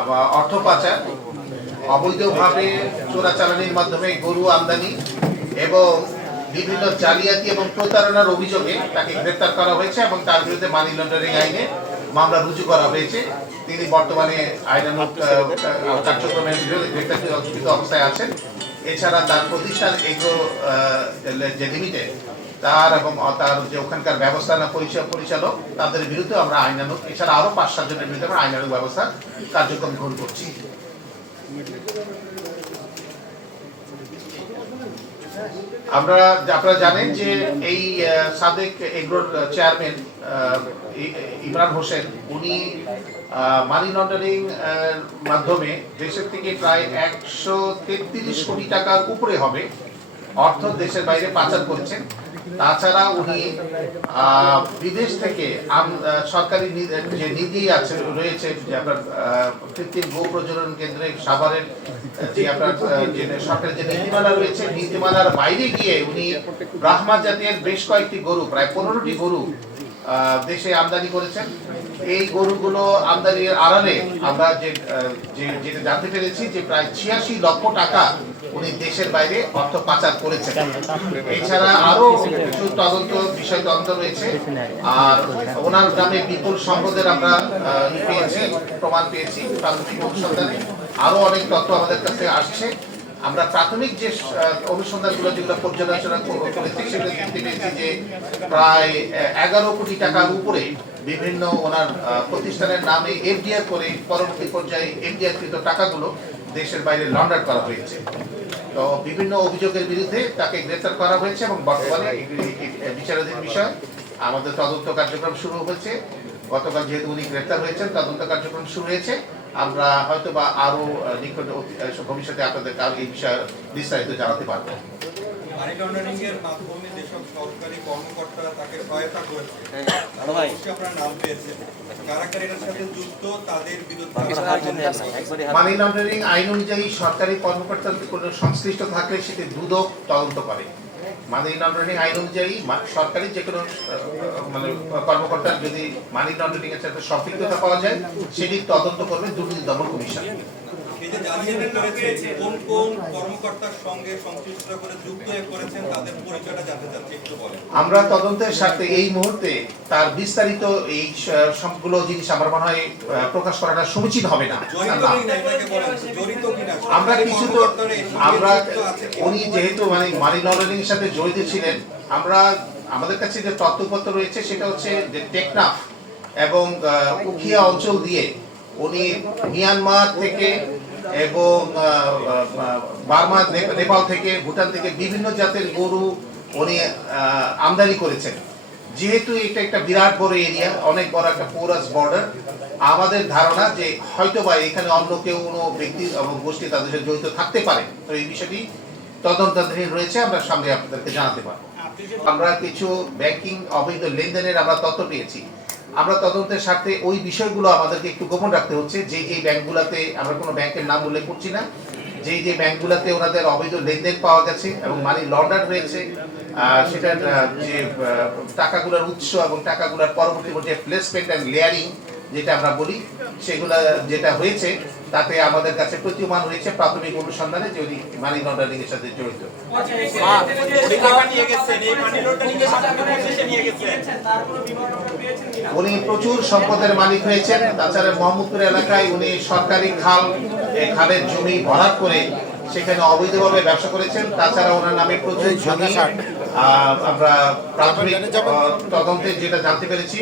আবার অর্থ পাচার, অবৈধভাবে চোরাচালানির মাধ্যমে গরু আমদানি এবং বিভিন্ন জালিয়াতি এবং প্রতারণার অভিযোগে তাকে গ্রেপ্তার করা হয়েছে এবং তার বিরুদ্ধে মানি লন্ডারিং আইনে মামলা রুজু করা হয়েছে। তিনি বর্তমানে আইন কার্যক্রমের গ্রেপ্তারকৃত অবস্থায় আছেন। এছাড়া তার প্রতিষ্ঠান এগ্রো যে লিমিটেড তার এবং তার যে ওখানকার ব্যবস্থাপনা পরিচালক, তাদের বিরুদ্ধে আমরা আইনানুক এছাড়া আরও পাঁচ সাতজনের বিরুদ্ধে আমরা আইনানুক ব্যবস্থা কার্যক্রম গ্রহণ করছি। আমরা, আপনারা জানেন যে এই সাদেক এগ্রোর চেয়ারম্যান ইমরান হোসেন, উনি মানি লন্ডারিং মাধ্যমে দেশের থেকে প্রায় একশো তেত্রিশ কোটি টাকার উপরে হবে অর্থ দেশের বাইরে পাচার করেছেন। তাছাড়া উনি বিদেশ থেকে সরকারি যে নীতি আছে, রয়েছে যে আপনার কৃত্রিম গো প্রজনন কেন্দ্রে সাভারের, যে আপনার যে সরকারের যে নীতিমালা রয়েছে, নীতিমালার বাইরে গিয়ে উনি ব্রাহ্মা জাতের বেশ কয়েকটি গরু, প্রায় পনেরোটি গরু দেশে আমদানি করেছেন। এই গরুগুলো আমদানির আড়ালে আমরা যে- যেটা জানতে পেরেছি যে প্রায় ছিয়াশি লক্ষ টাকা উনি দেশের বাইরে অর্থ পাচার করেছেন। এছাড়া আরও কিছু তদন্ত বিষয় তদন্ত রয়েছে। আর ওনার নামে বিপুল সম্পদের আমরা পেয়েছি প্রমাণ পেয়েছি প্রাথমিক অনুসন্ধানে। আরও অনেক তথ্য আমাদের কাছে আসছে। আমরা প্রাথমিক যে অনুসন্ধানগুলো যেগুলো পর্যালোচনা করেছি সেগুলো দেখতে পেয়েছি যে প্রায় এগারো কোটি টাকার উপরে বিভিন্ন ওনার প্রতিষ্ঠানের নামে এফডিআর করে পরবর্তী পর্যায়ে এফডিআর কৃত টাকাগুলো দেশের বাইরে লন্ডার করা হয়েছে। তো বিভিন্ন অভিযোগের বিরুদ্ধে তাকে গ্রেফতার করা হয়েছে এবং বর্তমানে বিচারাধীন বিষয় আমাদের তদন্ত কার্যক্রম শুরু হয়েছে। গতকাল যেহেতু উনি গ্রেফতার হয়েছেন, তদন্ত কার্যক্রম শুরু হয়েছে। আমরা হয়তো বা আরও নিকট ভবিষ্যতে আপনাদের এই বিষয়ে বিস্তারিত জানাতে পারব। মানি লন্ডারিং এর মাধ্যমে যেসব সরকারি কর্মকর্তারা তাকে সহায়তা করেছে অবশ্যই আপনার নাম পেয়েছে। কারা কারা এটার সাথে যুক্ত তাদের বিরুদ্ধে মানি লন্ডারিং আইন অনুযায়ী সরকারি কর্মকর্তার কোনো সংশ্লিষ্ট থাকলে সেটি দুদক তদন্ত করে। মানি লন্ডারিং আইন অনুযায়ী সরকারি যে কোনো মানে কর্মকর্তার যদি মানি লন্ডারিং এর সাথে সম্পৃক্ততা পাওয়া যায় সেটি তদন্ত করবে দুর্নীতি দমন কমিশন। এই যে জালিয়াতি করেছে কোন কোন কর্মকর্তার সঙ্গে সংশ্লিষ্ট করে যুক্ত হয়ে করেছেন তাদের পরিচয়টা জানতে চাচ্ছি একটু বলেন আমরা তদন্তের স্বার্থে এই মুহূর্তে তার বিস্তারিত এই সবগুলো জিনিস আমার মনে হয় প্রকাশ করাটা সমীচীন হবে না আমরা কিছু তো আমরা? উনি যেহেতু মানে মানি লন্ডারিং এর সাথে জড়িত ছিলেন আমরা আমাদের কাছে যে তথ্যপত্র রয়েছে সেটা হচ্ছে যে টেকনাফ এবং উখিয়া অঞ্চল দিয়ে উনি মিয়ানমার থেকে এবং বার্মা নেপাল থেকে, ভুটান থেকে বিভিন্ন জাতের গরু উনি আমদানি করেছেন। যেহেতু এটা একটা বিরাট বড় এরিয়া, অনেক বড় একটা পোরাস বর্ডার, আমাদের ধারণা যে হয়তো বা এখানে অন্য কেউ কোনো ব্যক্তি এবং গোষ্ঠী তাদের সাথে জড়িত থাকতে পারে। তো এই বিষয়টি তদন্তাধীন রয়েছে, আমরা সামনে আপনাদেরকে জানাতে পারব। আমরা কিছু ব্যাংকিং অবৈধ লেনদেনের আমরা তথ্য পেয়েছি। আমরা তদন্তের স্বার্থে ওই বিষয়গুলো আমাদেরকে একটু গোপন রাখতে হচ্ছে। যে এই ব্যাংকগুলোতে আমরা কোনো ব্যাংকের নাম উল্লেখ করছি না যে যে ব্যাংকগুলোতে ওনাদের অবৈধ লেনদেন পাওয়া গেছে এবং মানি লন্ডার রয়েছে সেটার যে টাকাগুলোর উৎস এবং টাকাগুলোর পরবর্তী পর্যায়ে প্লেসমেন্ট অ্যান্ড লেয়ারিং যেটা আমরা বলি সেগুলা যেটা হয়েছে তাতে আমাদের কাছে প্রতীয়মান হয়েছে প্রাথমিক অনুসন্ধানে যে উনি মানি লন্ডারিং এর সাথে জড়িত। উনি প্রচুর সম্পদের মালিক হয়েছেন। তাছাড়া মোহাম্মদপুর এলাকায় উনি সরকারি খাল খালের জমি ভরাট করে সেখানে অবৈধভাবে ব্যবসা করেছেন। তাছাড়া ওনার নামে প্রচুর জমি আমরা প্রাথমিক আহ, তদন্তে যেটা জানতে পেরেছি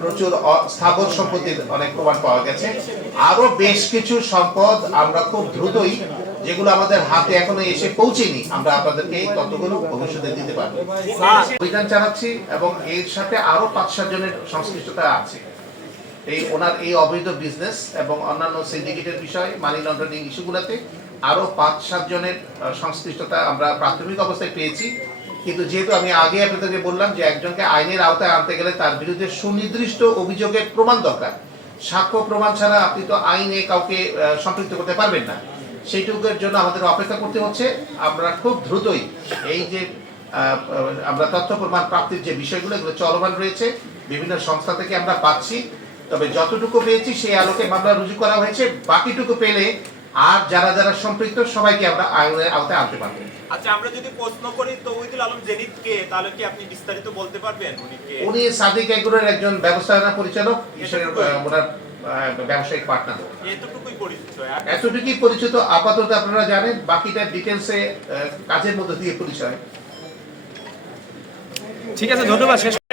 প্রচুর স্থাবর সম্পত্তির অনেক প্রমাণ পাওয়া গেছে। আরও বেশ কিছু সম্পদ আমরা খুব দ্রুতই যেগুলো আমাদের হাতে এখনও এসে পৌঁছেনি আমরা আপনাদেরকে এই তথ্যগুলো ভবিষ্যতে দিতে পারব। অভিযান চালাচ্ছি এবং এর সাথে আরও পাঁচ সাত জনের সংশ্লিষ্টতা আছে। এই ওনার এই অবৈধ বিজনেস এবং অন্যান্য সিন্ডিকেটের বিষয় মানি লন্ডারিং ইস্যুগুলোতে আরও পাঁচ সাত জনের সংশ্লিষ্টতা আমরা প্রাথমিক অবস্থায় পেয়েছি। কিন্তু যেহেতু আমি আগে আপনাদেরকে বললাম যে একজনকে আইনের আওতায় আনতে গেলে তার বিরুদ্ধে সুনির্দিষ্ট অভিযোগের প্রমাণ দরকার। সাক্ষ্য প্রমাণ ছাড়া আপনি তো আইনে কাউকে সম্পৃক্ত করতে পারবেন না। সেইটুকুর জন্য আমাদের অপেক্ষা করতে হচ্ছে। আমরা খুব দ্রুতই এই যে আমরা তথ্য প্রমাণ প্রাপ্তির যে বিষয়গুলো, এগুলো চলমান রয়েছে। বিভিন্ন সংস্থা থেকে আমরা পাচ্ছি। তবে যতটুকু পেয়েছি, সেই আলোকে মামলা রুজু করা হয়েছে। বাকিটুকু পেলে আর যারা যারা সম্পৃক্ত সবাইকে আমরা আইনের আওতায় আনতে পারব। আচ্ছা আমরা যদি প্রশ্ন করি তৌহিদুল আলম জেনিত কে? তাহলে কি আপনি বিস্তারিত বলতে পারবেন উনি কে? উনি সাদিক এগুলোর একজন ব্যবস্থাপনা পরিচালক হিসেবে ওনার আহ, ব্যবসায়িক পার্টনার এতটুকুই পরিচিত এতটুকুই পরিচিত আপাতত আপনারা জানেন বাকিটা ডিটেলসে কাজের মধ্যে দিয়ে পরিচয়। ঠিক আছে ধন্যবাদ